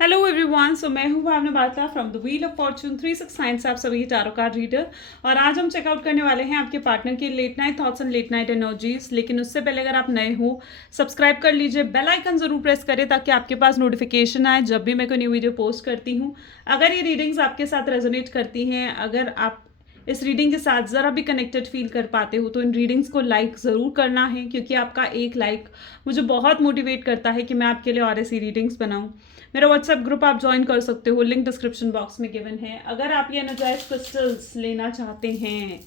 Hello everyone, so मैं हूँ Bhavna Batla from the wheel of fortune 369 से आप सभी टैरो कार्ड रीडर। और आज हम चेकआउट करने वाले हैं आपके पार्टनर के late night thoughts and late night energies. लेकिन उससे पहले अगर आप नए हो, सब्सक्राइब कर लीजिए, बेल आइकन जरूर प्रेस करें ताकि आपके पास नोटिफिकेशन आए जब भी मैं कोई न्यू वीडियो पोस्ट करती हूँ। अगर ये रीडिंग्स आपके साथ रेजोनेट करती हैं, अगर आप इस रीडिंग के साथ ज़रा भी कनेक्टेड फील कर पाते हो तो इन रीडिंग्स को लाइक ज़रूर करना है, क्योंकि आपका एक लाइक मुझे बहुत मोटिवेट करता है कि मैं आपके लिए और ऐसी रीडिंग्स बनाऊं। मेरा व्हाट्सएप ग्रुप आप ज्वाइन कर सकते हो, लिंक डिस्क्रिप्शन बॉक्स में गिवन है। अगर आप ये एनर्जाइज क्रिस्टल्स लेना चाहते हैं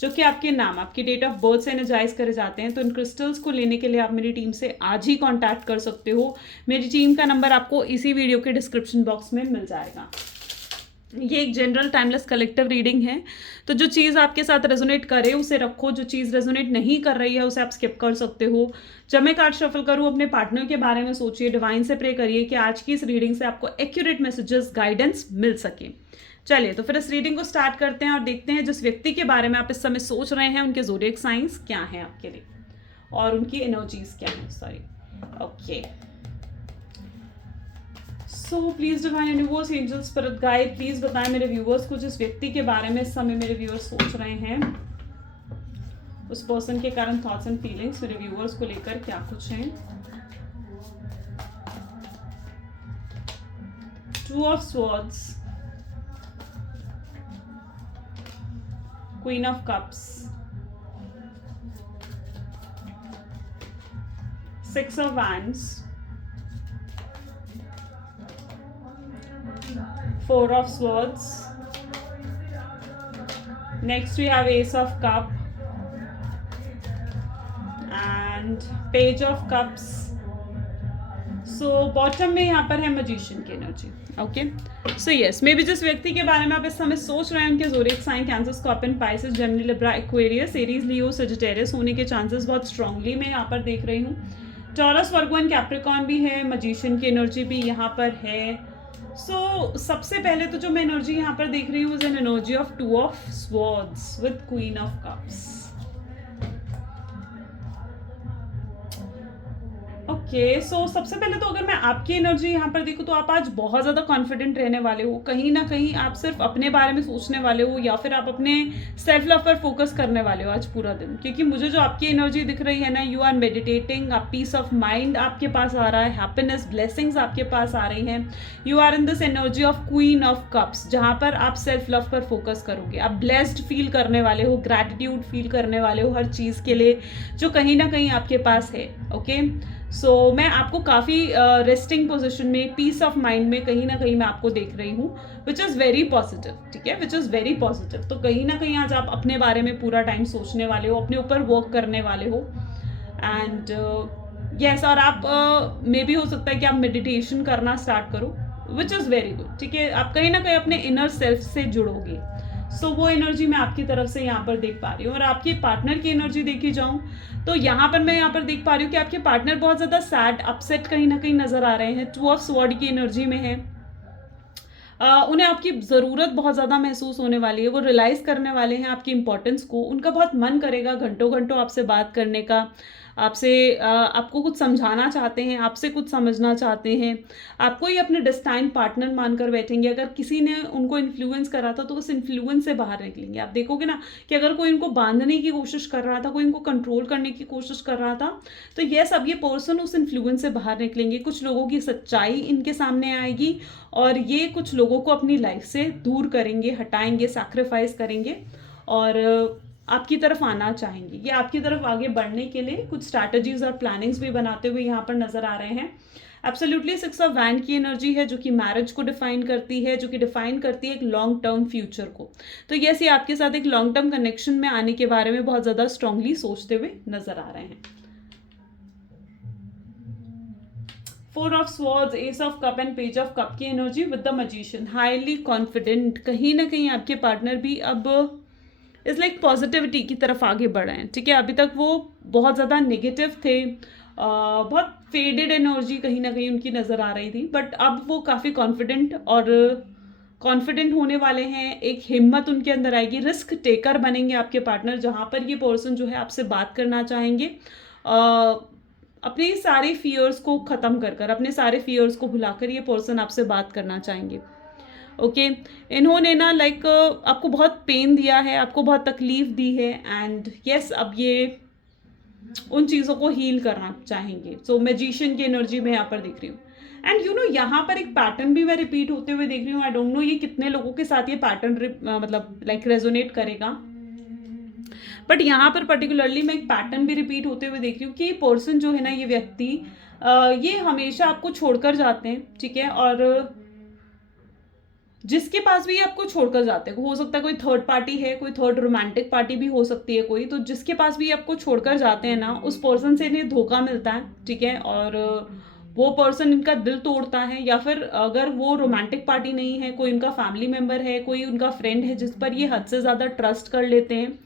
जो कि आपके नाम, आपकी डेट ऑफ बर्थ से एनर्जाइज करे जाते हैं, तो इन क्रिस्टल्स को लेने के लिए आप मेरी टीम से आज ही कांटेक्ट कर सकते हो। मेरी टीम का नंबर आपको इसी वीडियो के डिस्क्रिप्शन बॉक्स में मिल जाएगा। ये एक जनरल टाइमलेस कलेक्टिव रीडिंग है, तो जो चीज़ आपके साथ रेजोनेट करे उसे रखो, जो चीज़ रेजोनेट नहीं कर रही है उसे आप स्किप कर सकते हो। जब मैं कार्ड शफल करूँ, अपने पार्टनर के बारे में सोचिए, डिवाइन से प्रे करिए कि आज की इस रीडिंग से आपको एक्यूरेट मैसेजेस, गाइडेंस मिल सके। चलिए तो फिर इस रीडिंग को स्टार्ट करते हैं और देखते हैं जिस व्यक्ति के बारे में आप इस समय सोच रहे हैं उनके ज़ोडिएक साइंस क्या हैं आपके लिए और उनकी एनर्जीज क्या हैं। Sorry, okay. So please divine universe, angel, spirit guide, please बताएं मेरे व्यूअर्स को जिस व्यक्ति के बारे में इस समय मेरे व्यूअर्स सोच रहे हैं, उस पर्सन के कारण थॉट्स एंड फीलिंग्स मेरे व्यूअर्स को लेकर क्या कुछ हैं। To of swords, queen of cups, six of wands, Four of Swords. Next we have Ace of Cup and Page of Cups. So bottom में यहाँ पर है Magician की energy. Okay, so yes, may be जिस व्यक्ति के बारे में आप इस समय सोच रहे हैं उनके zodiac sign Cancer, Scorpion, Pisces, Gemini, Libra, Aquarius, Aries, Leo, Sagittarius होने के चांसेस बहुत स्ट्रांगली मैं यहाँ पर देख रही हूँ। टॉरस, वर्गो एंड कैप्रिकॉन भी है, मजिशियन की एनर्जी भी यहाँ पर है। सबसे पहले तो जो मैं एनर्जी यहाँ पर देख रही हूँ is an energy of two of swords with queen of cups. Okay, so सबसे पहले तो अगर मैं आपकी एनर्जी यहाँ पर देखूँ तो आप आज बहुत ज़्यादा कॉन्फिडेंट रहने वाले हो। कहीं ना कहीं आप सिर्फ अपने बारे में सोचने वाले हो या फिर आप अपने सेल्फ लव पर फोकस करने वाले हो आज पूरा दिन, क्योंकि मुझे जो आपकी एनर्जी दिख रही है ना, यू आर मेडिटेटिंग, आप पीस ऑफ माइंड आपके पास आ रहा है, हैप्पीनेस, ब्लेसिंग्स आपके पास आ रही हैं। You are in this energy of queen of cups, जहाँ पर आप सेल्फ लव पर फोकस करोगे। आप ब्लेस्ड फील करने वाले हो, ग्रैटिट्यूड फील करने वाले हो हर चीज़ के लिए जो कहीं ना कहीं आपके पास है। ओके, सो मैं आपको काफ़ी रेस्टिंग पोजिशन में, पीस ऑफ माइंड में कहीं ना कहीं मैं आपको देख रही हूँ, विच इज़ वेरी पॉजिटिव। ठीक है, विच इज़ वेरी पॉजिटिव। तो कहीं ना कहीं आज आप अपने बारे में पूरा टाइम सोचने वाले हो, अपने ऊपर वर्क करने वाले हो। एंड यस, और आप मे भी हो सकता है कि आप मेडिटेशन करना स्टार्ट करो, विच इज़ वेरी गुड। ठीक है, आप कहीं ना कहीं अपने इनर सेल्फ से जुड़ोगे। सो वो एनर्जी मैं आपकी तरफ से यहाँ पर देख पा रही हूँ। और आपके पार्टनर की एनर्जी देखी जाऊँ तो यहाँ पर मैं यहाँ पर देख पा रही हूँ कि आपके पार्टनर बहुत ज़्यादा सैड, अपसेट कहीं ना कहीं नजर आ रहे हैं। टू ऑफ स्वॉर्ड की एनर्जी में है। उन्हें आपकी ज़रूरत बहुत ज़्यादा महसूस होने वाली है, वो रियलाइज़ करने वाले हैं आपकी इंपॉर्टेंस को। उनका बहुत मन करेगा घंटों घंटों आपसे बात करने का, आपसे आपको कुछ समझाना चाहते हैं, आपसे कुछ समझना चाहते हैं, आपको ही अपने डेस्टाइन पार्टनर मानकर बैठेंगे। अगर किसी ने उनको इन्फ्लुएंस करा था तो उस इन्फ्लुएंस से बाहर निकलेंगे। आप देखोगे ना कि अगर कोई उनको बांधने की कोशिश कर रहा था, कोई उनको कंट्रोल करने की कोशिश कर रहा था, तो यस, अब ये पर्सन उस इन्फ्लुएंस से बाहर निकलेंगे। कुछ लोगों की सच्चाई इनके सामने आएगी और ये कुछ लोगों को अपनी लाइफ से दूर करेंगे, हटाएंगे, सैक्रिफाइस करेंगे और आपकी तरफ आना चाहेंगे। ये आपकी तरफ आगे बढ़ने के लिए कुछ स्ट्रैटेजीज और प्लानिंग्स भी बनाते हुए यहाँ पर नजर आ रहे हैं। एब्सोल्युटली सिक्स ऑफ वैंड की एनर्जी है जो कि मैरिज को डिफाइन करती है, जो कि डिफाइन करती है एक लॉन्ग टर्म फ्यूचर को। तो यस, ये आपके साथ एक लॉन्ग टर्म कनेक्शन में आने के बारे में बहुत ज़्यादा स्ट्रांगली सोचते हुए नजर आ रहे हैं। Four of swords, ace of cup and page of cup की energy with the magician, highly confident. कहीं ना कहीं आपके पार्टनर भी अब इस लाइक पॉजिटिविटी की तरफ आगे बढ़ रहे हैं। ठीक है, अभी तक वो बहुत ज़्यादा नेगेटिव थे, बहुत फेडेड एनर्जी कहीं ना कहीं उनकी नज़र आ रही थी, बट अब वो काफ़ी कॉन्फिडेंट और कॉन्फिडेंट होने वाले हैं। एक हिम्मत उनके अंदर आएगी, रिस्क टेकर बनेंगे आपके पार्टनर। जहाँ पर ये पर्सन जो है आपसे बात करना चाहेंगे, अपने सारे फियर्स को ख़त्म कर कर, अपने सारे फियर्स को भुलाकर ये पर्सन आपसे बात करना चाहेंगे। ओके, इन्होंने ना लाइक आपको बहुत पेन दिया है, आपको बहुत तकलीफ दी है, एंड यस अब ये उन चीज़ों को हील करना चाहेंगे। सो मैजिशियन की एनर्जी मैं यहाँ पर देख रही हूँ। एंड यू नो यहाँ पर एक पैटर्न भी मैं रिपीट होते हुए देख रही हूँ। आई डोंट नो ये कितने लोगों के साथ ये पैटर्न मतलब लाइक रेजोनेट करेगा, बट यहाँ पर पर्टिकुलरली मैं एक पैटर्न भी रिपीट होते हुए देख रही हूँ कि ये पर्सन जो है ना, ये व्यक्ति ये हमेशा आपको छोड़कर जाते हैं, ठीक है, और जिसके पास भी ये आपको छोड़कर जाते हैं, हो सकता है कोई थर्ड पार्टी है, कोई थर्ड रोमांटिक पार्टी भी हो सकती है कोई, तो जिसके पास भी ये आपको छोड़कर जाते हैं ना, उस पर्सन से इन्हें धोखा मिलता है, ठीक है, और वो पर्सन इनका दिल तोड़ता है, या फिर अगर वो रोमांटिक पार्टी नहीं है, कोई उनका फैमिली मेम्बर है, कोई उनका फ्रेंड है जिस पर ये हद से ज़्यादा ट्रस्ट कर लेते हैं,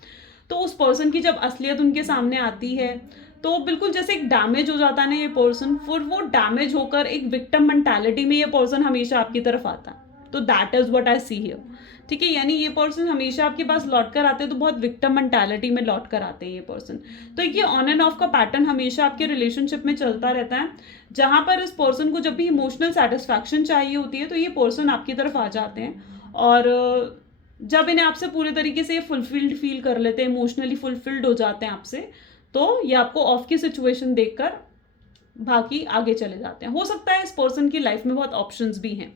तो उस पर्सन की जब असलियत उनके सामने आती है तो बिल्कुल जैसे एक डैमेज हो जाता है ना ये पर्सन, फिर वो डैमेज होकर एक विक्टिम मेंटालिटी में ये पर्सन हमेशा आपकी तरफ आता है। तो that is what I see here, ठीक है, यानी ये पर्सन हमेशा आपके पास लौट कर आते हैं, तो बहुत विक्टिम मेंटालिटी में लौट कर आते हैं ये पर्सन। तो ये ऑन एंड ऑफ का पैटर्न हमेशा आपके रिलेशनशिप में चलता रहता है, जहां पर इस पर्सन को जब भी इमोशनल सेटिस्फैक्शन चाहिए होती है तो ये पर्सन आपकी तरफ आ जाते हैं, और जब इन्हें आपसे पूरे तरीके से फुलफिल्ड फील कर लेते हैं, इमोशनली फुलफिल्ड हो जाते हैं आपसे, तो ये आपको ऑफ की सिचुएशन देखकर बाकी आगे चले जाते हैं। हो सकता है इस पर्सन की लाइफ में बहुत ऑप्शंस भी हैं,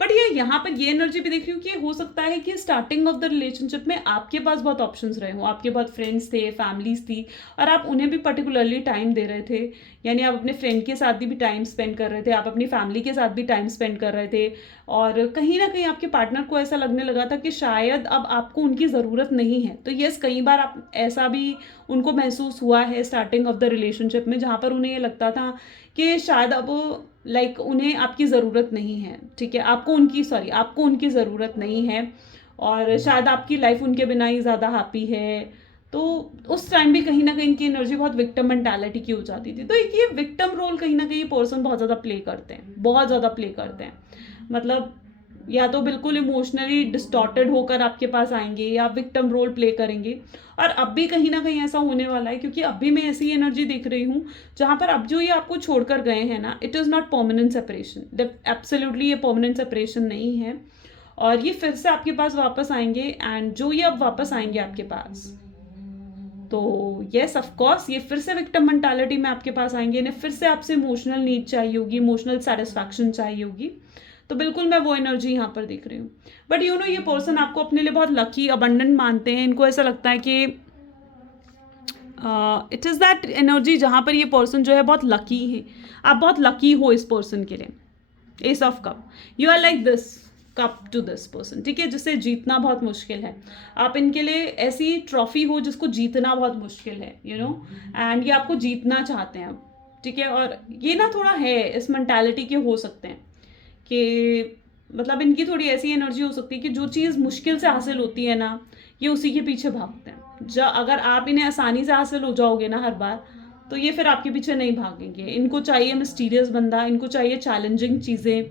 बट ये यहाँ पर ये एनर्जी भी देख रही हूँ कि हो सकता है कि स्टार्टिंग ऑफ द रिलेशनशिप में आपके पास बहुत ऑप्शंस रहे हो, आपके पास फ्रेंड्स थे, फैमिलीज थी, और आप उन्हें भी पर्टिकुलरली टाइम दे रहे थे, यानी आप अपने फ्रेंड के साथ भी टाइम स्पेंड कर रहे थे, आप अपनी फैमिली के साथ भी टाइम स्पेंड कर रहे थे, और कहीं ना कहीं आपके पार्टनर को ऐसा लगने लगा था कि शायद अब आपको उनकी ज़रूरत नहीं है। तो यस, कई बार आप ऐसा भी उनको महसूस हुआ है स्टार्टिंग ऑफ द रिलेशनशिप में, जहाँ पर उन्हें ये लगता था कि शायद अब लाइक उन्हें आपकी ज़रूरत नहीं है, ठीक है, आपको उनकी ज़रूरत नहीं है, और शायद आपकी लाइफ उनके बिना ही ज़्यादा हैप्पी है। तो उस टाइम भी कहीं ना कहीं इनकी एनर्जी बहुत विक्टिम मेंटालिटी की हो जाती थी। तो ये विक्टिम रोल कहीं ना कहीं पर्सन बहुत ज़्यादा प्ले करते हैं, बहुत ज़्यादा प्ले करते हैं, मतलब या तो बिल्कुल इमोशनली डिस्टॉर्टेड होकर आपके पास आएंगे या विक्टिम रोल प्ले करेंगे। और अब भी कहीं ना कहीं ऐसा होने वाला है, क्योंकि अब भी मैं ऐसी एनर्जी देख रही हूँ जहाँ पर अब जो ये आपको छोड़कर गए हैं ना, it is not permanent separation, absolutely ये परमानेंट सेपरेशन नहीं है, और ये फिर से आपके पास वापस आएंगे, एंड जो ये अब वापस आएंगे आपके पास, तो येस ऑफ कोर्स ये फिर से विक्टिम मेंटालिटी में आपके पास आएंगे, इन्हें फिर से आपसे इमोशनल नीड चाहिए होगी, इमोशनल सेटिस्फैक्शन चाहिए होगी। तो बिल्कुल मैं वो एनर्जी यहाँ पर देख रही हूँ। बट यू नो ये पर्सन आपको अपने लिए बहुत लकी, अबंडेंट मानते हैं, इनको ऐसा लगता है कि इट इज़ दैट एनर्जी जहाँ पर ये पर्सन जो है बहुत लकी है, आप बहुत लकी हो इस पर्सन के लिए। Ace of cup, you are like this cup to this person, ठीक है, जिसे जीतना बहुत मुश्किल है। आप इनके लिए ऐसी ट्रॉफी हो जिसको जीतना बहुत मुश्किल है, यू नो, एंड ये आपको जीतना चाहते हैं, ठीक है। और ये ना थोड़ा है इस मेंटालिटी के हो सकते हैं कि मतलब इनकी थोड़ी ऐसी एनर्जी हो सकती है कि जो चीज़ मुश्किल से हासिल होती है ना, ये उसी के पीछे भागते हैं। अगर आप इन्हें आसानी से हासिल हो जाओगे ना हर बार, तो ये फिर आपके पीछे नहीं भागेंगे। इनको चाहिए मिस्टीरियस बंदा, इनको चाहिए चैलेंजिंग चीज़ें,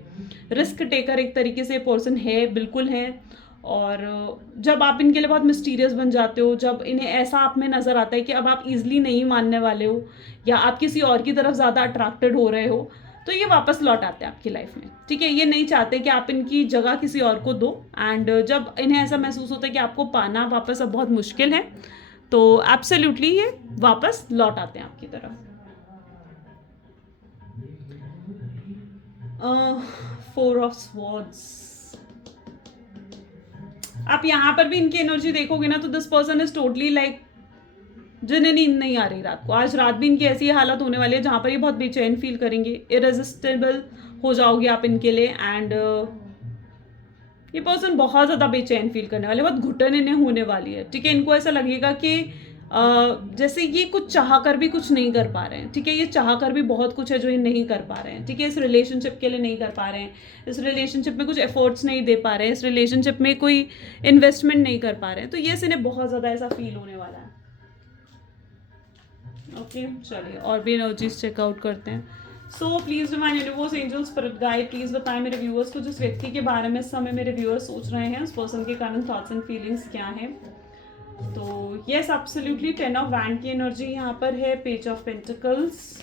रिस्क टेकर एक तरीके से पर्सन है, बिल्कुल है। और जब आप इनके लिए बहुत मिस्टीरियस बन जाते हो, जब इन्हें ऐसा आप में नज़र आता है कि अब आप इजीली नहीं मानने वाले हो, या आप किसी और की तरफ ज़्यादा अट्रैक्टेड हो रहे हो, तो ये वापस लौट आते हैं आपकी लाइफ में, ठीक है। ये नहीं चाहते कि आप इनकी जगह किसी और को दो, एंड जब इन्हें ऐसा महसूस होता है कि आपको पाना वापस अब बहुत मुश्किल है, तो एब्सोल्युटली ये वापस लौट आते हैं आपकी तरफ। 4 ऑफ स्वॉर्ड्स, आप यहाँ पर भी इनकी एनर्जी देखोगे ना, तो this person is totally like जिन्हें नींद नहीं आ रही रात को, आज रात भी इनकी ऐसी हालत होने वाली है जहाँ पर ये बहुत बेचैन फील करेंगे, इरेजिस्टेबल हो जाओगे आप इनके लिए, एंड ये पर्सन बहुत ज़्यादा बेचैन फील करने वाले, बहुत घुटन इन्हें होने वाली है, ठीक है। इनको ऐसा लगेगा कि जैसे ये कुछ चाह कर भी कुछ नहीं कर पा रहे हैं, ठीक है, ये चाह कर भी बहुत कुछ है जो ये नहीं कर पा रहे हैं, ठीक है, इस रिलेशनशिप के लिए नहीं कर पा रहे हैं, इस रिलेशनशिप में कुछ एफर्ट्स नहीं दे पा रहे हैं, इस रिलेशनशिप में कोई इन्वेस्टमेंट नहीं कर पा रहे हैं, तो ये इन्हें बहुत ज़्यादा ऐसा फील होने वाला है। ओके, चलिए और भी एनर्जीज चेकआउट करते हैं। So please divine universe, angels, spirit guide, please बताएं मेरे व्यूअर्स को जिस व्यक्ति के बारे में इस समय मेरे व्यूअर्स सोच रहे हैं, उस पर्सन के कारण थॉट्स एंड फीलिंग्स क्या हैं। तो येस एब्सोल्युटली 10 ऑफ वैंड की एनर्जी यहाँ पर है, page of pentacles,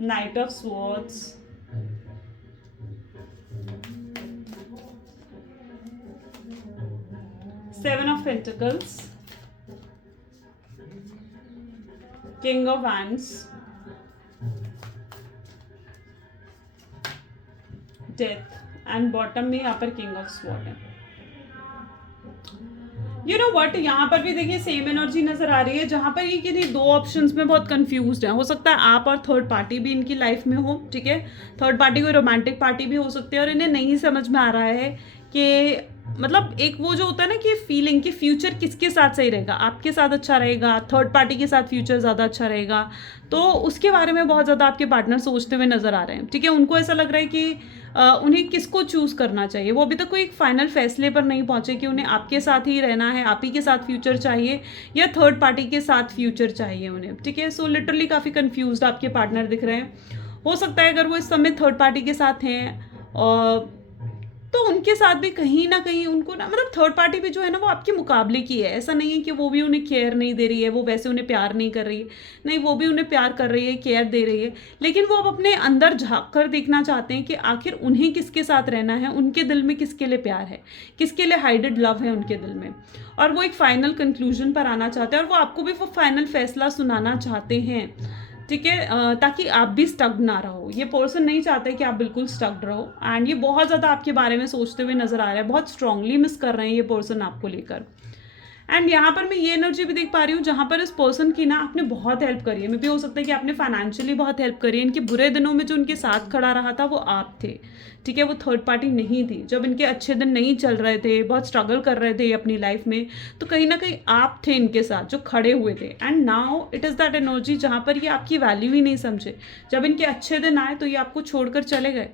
Knight of Swords, Seven of Pentacles, King of Wands, Death, and bottom में यहाँ पर किंग ऑफ स्वॉर्ड है. यू नो व्हाट, यहाँ पर भी देखिए सेम एनर्जी नजर आ रही है, जहाँ पर ये किन्हीं दो ऑप्शंस में बहुत कंफ्यूज्ड है. हो सकता है आप और थर्ड पार्टी भी इनकी लाइफ में हो, ठीक है. थर्ड पार्टी कोई रोमांटिक पार्टी भी हो सकती है और इन्हें नहीं समझ में आ रहा है कि मतलब एक वो जो होता है ना कि फीलिंग कि फ्यूचर किसके साथ सही रहेगा, आपके साथ अच्छा रहेगा, थर्ड पार्टी के साथ फ्यूचर ज़्यादा अच्छा रहेगा, तो उसके बारे में बहुत ज़्यादा आपके पार्टनर सोचते हुए नज़र आ रहे हैं, ठीक है. उनको ऐसा लग रहा है कि उन्हें किसको चूज़ करना चाहिए. वो अभी तक कोई एक फाइनल फैसले पर नहीं पहुंचे कि उन्हें आपके साथ ही रहना है, आप ही के साथ फ्यूचर चाहिए या थर्ड पार्टी के साथ फ्यूचर चाहिए उन्हें, ठीक है. सो लिटरली काफ़ी कन्फ्यूज्ड आपके पार्टनर दिख रहे हैं. हो सकता है अगर वो इस समय थर्ड पार्टी के साथ हैं और तो उनके साथ भी कहीं ना कहीं उनको ना मतलब थर्ड पार्टी भी जो है ना वो आपके मुकाबले की है. ऐसा नहीं है कि वो भी उन्हें केयर नहीं दे रही है, वो वैसे उन्हें प्यार नहीं कर रही है, नहीं, वो भी उन्हें प्यार कर रही है, केयर दे रही है, लेकिन वो अब अपने अंदर झांक कर देखना चाहते हैं कि आखिर उन्हें किसके साथ रहना है, उनके दिल में किसके लिए प्यार है, किसके लिए हाइडेड लव है उनके दिल में, और वो एक फाइनल कंक्लूजन पर आना चाहते हैं और वो आपको भी वो फाइनल फैसला सुनाना चाहते हैं, ठीक है, ताकि आप भी स्टक्ड ना रहो. ये पर्सन नहीं चाहते कि आप बिल्कुल स्टक्ड रहो एंड ये बहुत ज़्यादा आपके बारे में सोचते हुए नजर आ रहा है, बहुत स्ट्रांगली मिस कर रहे हैं ये पर्सन आपको लेकर. एंड यहाँ पर मैं ये एनर्जी भी देख पा रही हूँ जहाँ पर इस पर्सन की ना आपने बहुत हेल्प करी है. मे भी हो सकता है कि आपने फाइनेंशियली बहुत हेल्प करी है. इनके बुरे दिनों में जो उनके साथ खड़ा रहा था वो आप थे, ठीक है, वो थर्ड पार्टी नहीं थी. जब इनके अच्छे दिन नहीं चल रहे थे, बहुत स्ट्रगल कर रहे थे अपनी लाइफ में, तो कहीं ना कहीं आप थे इनके साथ जो खड़े हुए थे. And now it is that energy जहाँ पर ये आपकी वैल्यू ही नहीं समझे. जब इनके अच्छे दिन आए तो ये आपको छोड़कर चले गए.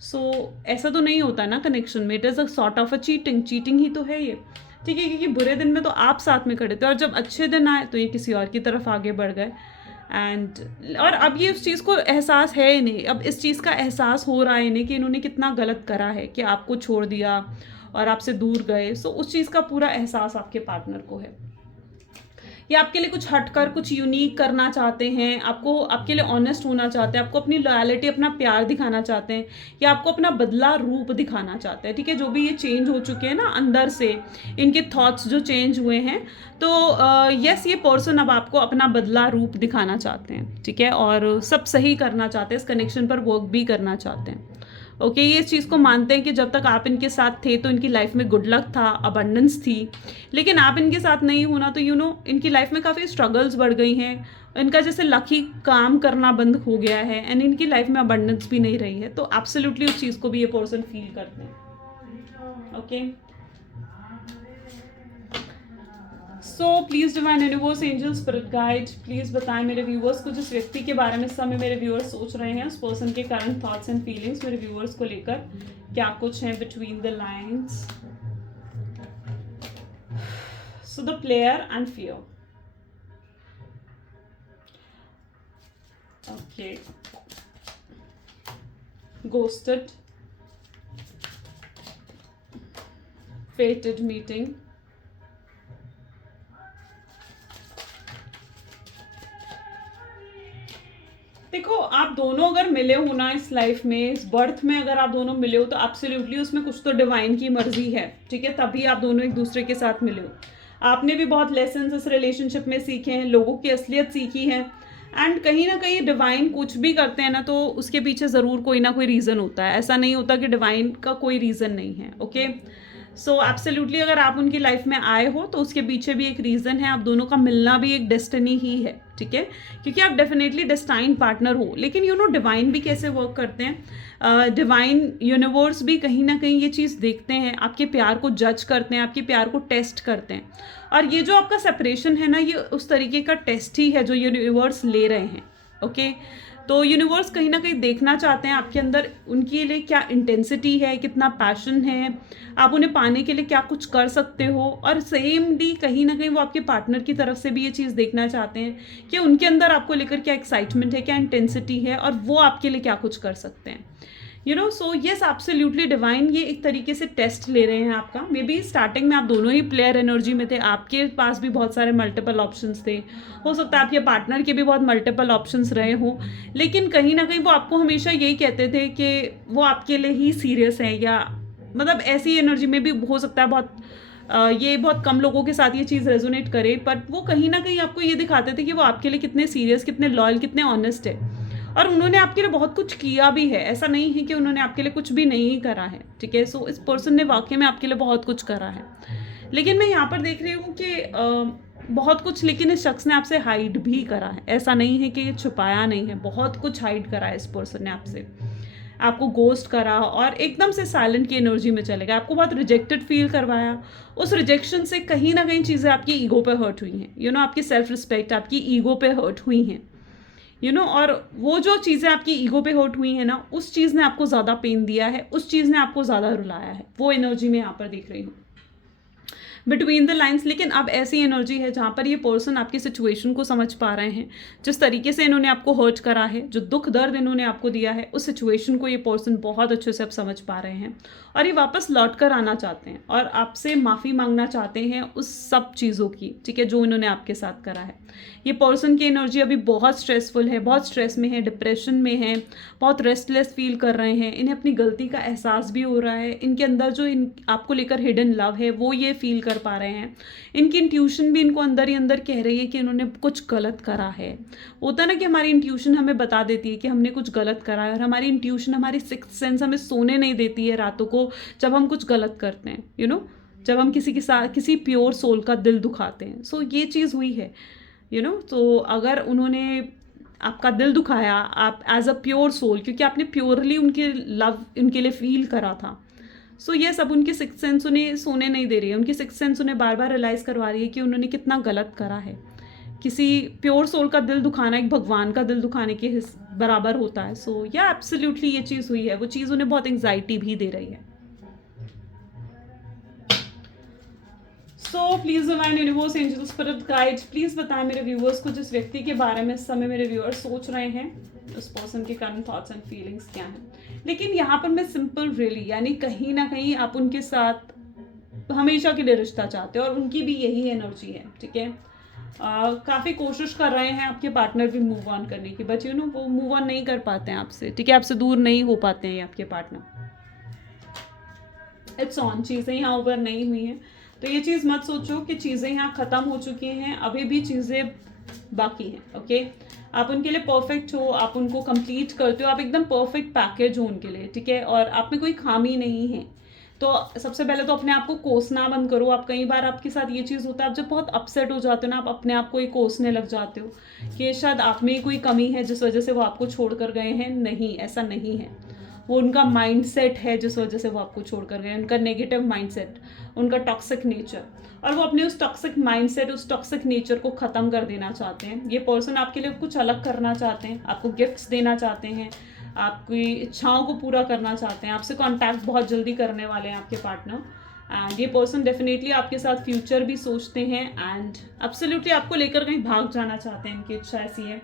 सो ऐसा तो नहीं होता ना कनेक्शन में. It is a sort of a cheating ही तो है ये, ठीक है, क्योंकि बुरे दिन में तो आप साथ में खड़े थे और जब अच्छे दिन आए तो ये किसी और की तरफ आगे बढ़ गए. एंड और अब ये उस चीज़ को एहसास है ही नहीं. अब इस चीज़ का एहसास हो रहा है इन्हें कि इन्होंने कितना गलत करा है कि आपको छोड़ दिया और आपसे दूर गए. सो उस चीज़ का पूरा एहसास आपके पार्टनर को है. ये आपके लिए कुछ हटकर कुछ यूनिक करना चाहते हैं, आपको आपके लिए ऑनेस्ट होना चाहते हैं, आपको अपनी लॉयल्टी, अपना प्यार दिखाना चाहते हैं, या आपको अपना बदला रूप दिखाना चाहते हैं, ठीक है. जो भी ये चेंज हो चुके हैं ना अंदर से, इनके थॉट्स जो चेंज हुए हैं, तो यस, ये पर्सन अब आपको अपना बदला रूप दिखाना चाहते हैं, ठीक है, और सब सही करना चाहते हैं, इस कनेक्शन पर वर्क भी करना चाहते हैं. ओके, ये इस चीज़ को मानते हैं कि जब तक आप इनके साथ थे तो इनकी लाइफ में गुड लक था, अबंडेंस थी, लेकिन आप इनके साथ नहीं होना तो इनकी लाइफ में काफ़ी स्ट्रगल्स बढ़ गई हैं. इनका जैसे लक ही काम करना बंद हो गया है एंड इनकी लाइफ में अबंडेंस भी नहीं रही है. तो एब्सोल्युटली उस चीज़ को भी ये पर्सन फील करते हैं. Okay, so please divine universe, angel, spirit guide, please बताएं मेरे व्यूअर्स को, जिस व्यक्ति के बारे में इस समय मेरे व्यूअर्स सोच रहे हैं, उस पर्सन के करंट थॉट्स एंड फीलिंग्स मेरे व्यूअर्स को लेकर क्या कुछ है between the lines. So the player and fear. Okay, ghosted, fated meeting, देखो आप दोनों अगर मिले हो ना इस लाइफ में, इस बर्थ में अगर आप दोनों मिले हो तो एब्सोल्युटली उसमें कुछ तो डिवाइन की मर्जी है, ठीक है, तभी आप दोनों एक दूसरे के साथ मिले हो. आपने भी बहुत लेसन्स इस रिलेशनशिप में सीखे हैं, लोगों की असलियत सीखी है, एंड कहीं ना कहीं डिवाइन कुछ भी करते हैं ना तो उसके पीछे ज़रूर कोई ना कोई रीज़न होता है. ऐसा नहीं होता कि डिवाइन का कोई रीज़न नहीं है. ओके, सो एब्सोल्युटली अगर आप उनकी लाइफ में आए हो तो उसके पीछे भी एक रीज़न है. आप दोनों का मिलना भी एक डेस्टिनी ही है, ठीक है, क्योंकि आप डेफिनेटली डेस्टाइन पार्टनर हो. लेकिन डिवाइन भी कैसे वर्क करते हैं, डिवाइन यूनिवर्स भी कहीं ना कहीं ये चीज़ देखते हैं, आपके प्यार को जज करते हैं, आपके प्यार को टेस्ट करते हैं. और ये जो आपका सेपरेशन है ना, ये उस तरीके का टेस्ट ही है जो यूनिवर्स ले रहे हैं. ओके, तो यूनिवर्स कहीं ना कहीं देखना चाहते हैं आपके अंदर उनके लिए क्या इंटेंसिटी है, कितना पैशन है, आप उन्हें पाने के लिए क्या कुछ कर सकते हो. और सेमली कहीं ना कहीं वो आपके पार्टनर की तरफ से भी ये चीज़ देखना चाहते हैं कि उनके अंदर आपको लेकर क्या एक्साइटमेंट है, क्या इंटेंसिटी है, और वो आपके लिए क्या कुछ कर सकते हैं. सो येस एब्सोल्युटली डिवाइन, ये एक तरीके से टेस्ट ले रहे हैं आपका। मे बी स्टार्टिंग में आप दोनों ही प्लेयर एनर्जी में थे, आपके पास भी बहुत सारे मल्टीपल ऑप्शंस थे, हो सकता है आपके पार्टनर के भी बहुत मल्टीपल ऑप्शंस रहे हों, लेकिन कहीं ना कहीं वो आपको हमेशा यही कहते थे कि वो आपके लिए ही सीरियस है, या मतलब ऐसी एनर्जी में भी हो सकता है बहुत ये बहुत कम लोगों के साथ ये चीज़ रेजोनेट करे, बट वो कहीं ना कहीं आपको ये दिखाते थे कि वो आपके लिए कितने सीरियस, कितने लॉयल, कितने ऑनेस्ट है, और उन्होंने आपके लिए बहुत कुछ किया भी है। ऐसा नहीं है कि उन्होंने आपके लिए कुछ भी नहीं करा है, ठीक है। सो इस पर्सन ने वाकई में आपके लिए बहुत कुछ करा है, लेकिन मैं यहाँ पर देख रही हूँ कि बहुत कुछ, लेकिन इस शख्स ने आपसे हाइड भी करा है। ऐसा नहीं है कि ये छुपाया नहीं है, बहुत कुछ हाइड करा है इस पर्सन ने आपसे, आपको गोस्ट करा और एकदम से साइलेंट की एनर्जी में चले गए, आपको बहुत रिजेक्टेड फील करवाया। उस रिजेक्शन से कहीं ना कहीं चीज़ें आपकी ईगो पे हर्ट हुई हैं, आपकी सेल्फ रिस्पेक्ट, आपकी ईगो पे हर्ट हुई हैं, और वो जो चीज़ें आपकी ईगो पे हर्ट हुई हैं ना, उस चीज़ ने आपको ज़्यादा पेन दिया है, उस चीज़ ने आपको ज़्यादा रुलाया है, वो एनर्जी मैं यहाँ पर देख रही हूँ बिटवीन द लाइन्स। लेकिन अब ऐसी एनर्जी है जहाँ पर ये पर्सन आपकी सिचुएशन को समझ पा रहे हैं, जिस तरीके से इन्होंने आपको हर्ट करा है, जो दुख दर्द इन्होंने आपको दिया है, उस सिचुएशन को ये पर्सन बहुत अच्छे से अब समझ पा रहे हैं, और ये वापस लौट कर आना चाहते हैं और आपसे माफ़ी मांगना चाहते हैं उस सब चीज़ों की, ठीक है, जो इन्होंने आपके साथ करा है। ये पर्सन की एनर्जी अभी बहुत स्ट्रेसफुल है, बहुत स्ट्रेस में है, डिप्रेशन में है, बहुत रेस्टलेस फील कर रहे हैं, इन्हें अपनी गलती का एहसास भी हो रहा है, इनके अंदर जो आपको लेकर हिडन लव है वो ये फील कर पा रहे हैं, इनकी इंट्यूशन भी इनको अंदर ही अंदर कह रही है कि इन्होंने कुछ गलत करा है। होता ना कि हमारी इंट्यूशन हमें बता देती है कि हमने कुछ गलत करा है, और हमारी इंट्यूशन, हमारी सिक्स्थ सेंस हमें सोने नहीं देती है रातों को जब हम कुछ गलत करते हैं, जब हम किसी के साथ, किसी प्योर सोल का दिल दुखाते हैं। सो ये चीज़ हुई है, तो अगर उन्होंने आपका दिल दुखाया, आप एज अ प्योर सोल, क्योंकि आपने प्योरली उनके लव उनके लिए फील करा था, सो ये सब उनकी सिक्स सेंस उन्हें सोने नहीं दे रही है, उनकी सिक्स सेंस उन्हें बार बार रियलाइज़ करवा रही है कि उन्होंने कितना गलत करा है। किसी प्योर सोल का दिल दुखाना एक भगवान का दिल दुखाने के बराबर होता है। सो या एब्सोल्युटली ये चीज़ हुई है, वो चीज़ उन्हें बहुत एंग्जाइटी भी दे रही है। सो please divine universe, angel, spirit guide, please बताएं मेरे व्यूअर्स को, जिस व्यक्ति के बारे में इस समय मेरे व्यूअर्स सोच रहे हैं, उस पर्सन के करंट थॉट्स एंड फीलिंग्स क्या हैं। लेकिन यहाँ पर मैं सिंपल रियली, यानी कहीं ना कहीं आप उनके साथ हमेशा के लिए रिश्ता चाहते हो, और उनकी भी यही एनर्जी है, ठीक है। काफ़ी कोशिश कर रहे हैं आपके पार्टनर भी मूव ऑन करने की, बट वो मूव ऑन नहीं कर पाते हैं आपसे, ठीक है, आपसे दूर नहीं हो पाते हैं आपके पार्टनर। इट्स ऑन, चीज़ें यहाँ ओवर नहीं हुई हैं, तो ये चीज़ मत सोचो कि चीज़ें यहाँ ख़त्म हो चुकी हैं, अभी भी चीज़ें बाकी हैं, ओके। आप उनके लिए परफेक्ट हो, आप उनको कंप्लीट करते हो, आप एकदम परफेक्ट पैकेज हो उनके लिए, ठीक है, और आप में कोई खामी नहीं है। तो सबसे पहले तो अपने आप को कोसना बंद करो। आप कई बार आपके साथ ये चीज़ होता है, आप जब बहुत अपसेट हो जाते हो ना, आप अपने आप को ही कोसने लग जाते हो कि शायद आप में ही कोई कमी है जिस वजह से वो आपको छोड़ कर गए हैं। नहीं, ऐसा नहीं है, वो उनका माइंडसेट है जिस वजह से वो आपको छोड़ कर गए, उनका नेगेटिव माइंडसेट, उनका टॉक्सिक नेचर, और वो अपने उस टॉक्सिक माइंडसेट, उस टॉक्सिक नेचर को ख़त्म कर देना चाहते हैं। ये पर्सन आपके लिए कुछ अलग करना चाहते हैं, आपको गिफ्ट्स देना चाहते हैं, आपकी इच्छाओं को पूरा करना चाहते हैं, आपसे कांटेक्ट बहुत जल्दी करने वाले हैं आपके पार्टनर। एंड ये पर्सन डेफिनेटली आपके साथ फ्यूचर भी सोचते हैं, एंड एब्सोल्युटली आपको लेकर कहीं भाग जाना चाहते हैं। इनकी इच्छा ऐसी है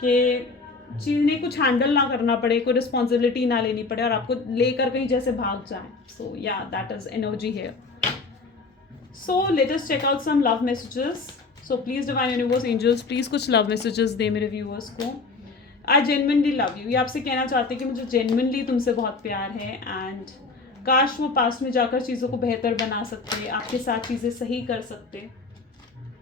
कि चीज़ें कुछ हैंडल ना करना पड़े, कोई रिस्पॉन्सिबिलिटी ना लेनी पड़े, और आपको लेकर कहीं जैसे भाग जाए। So yeah that is energy here. So let us check out some love messages. So please divine universe, angels, please कुछ लव मैसेजेस दे मेरे व्यूअर्स को। आई जेन्युइनली लव यू, ये आपसे कहना चाहते हैं कि मुझे जेन्युइनली तुमसे बहुत प्यार है, एंड काश वो पास में जाकर चीज़ों को बेहतर बना सकते, आपके साथ चीज़ें सही कर सकते,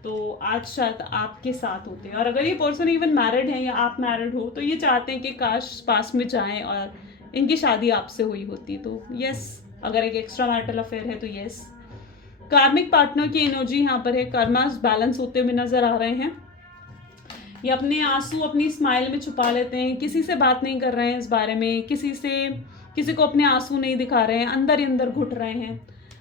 तो आज शायद आपके साथ होते हैं। और अगर ये पर्सन इवन मैरिड है या आप मैरिड हो, तो ये चाहते हैं कि काश पास में जाएं और इनकी शादी आपसे हुई होती। तो यस, अगर एक एक्स्ट्रा मैरिटल अफेयर है तो यस। कार्मिक पार्टनर की एनर्जी यहाँ पर है, कर्मास बैलेंस होते हुए नजर आ रहे हैं। ये अपने आंसू अपनी स्माइल में छुपा लेते हैं, किसी से बात नहीं कर रहे हैं इस बारे में, किसी को अपने आंसू नहीं दिखा रहे हैं, अंदर ही अंदर घुट रहे हैं,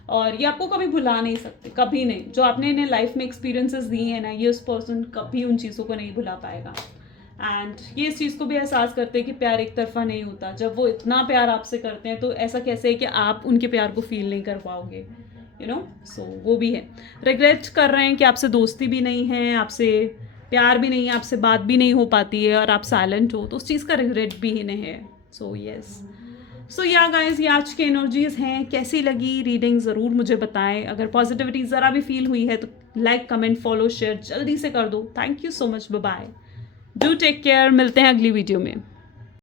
और ये आपको कभी भुला नहीं सकते, कभी नहीं। जो आपने इन्हें लाइफ में एक्सपीरियंसेस दिए हैं ना, ये उस पर्सन कभी उन चीज़ों को नहीं भुला पाएगा। एंड ये इस चीज़ को भी एहसास करते हैं कि प्यार एक तरफा नहीं होता। जब वो इतना प्यार आपसे करते हैं तो ऐसा कैसे है कि आप उनके प्यार को फील नहीं कर पाओगे, सो वो भी है। रिग्रेट कर रहे हैं कि आपसे दोस्ती भी नहीं है, आपसे प्यार भी नहीं है, आपसे बात भी नहीं हो पाती है, और आप साइलेंट हो, तो उस चीज़ का रिग्रेट भी इन्हें है। सो यस, सो या गाइस, ये आज की एनर्जीज हैं। कैसी लगी रीडिंग ज़रूर मुझे बताएं। अगर पॉजिटिविटी ज़रा भी फील हुई है तो लाइक, कमेंट, फॉलो, शेयर जल्दी से कर दो। Thank you so much, bye bye, do take care. मिलते हैं अगली वीडियो में।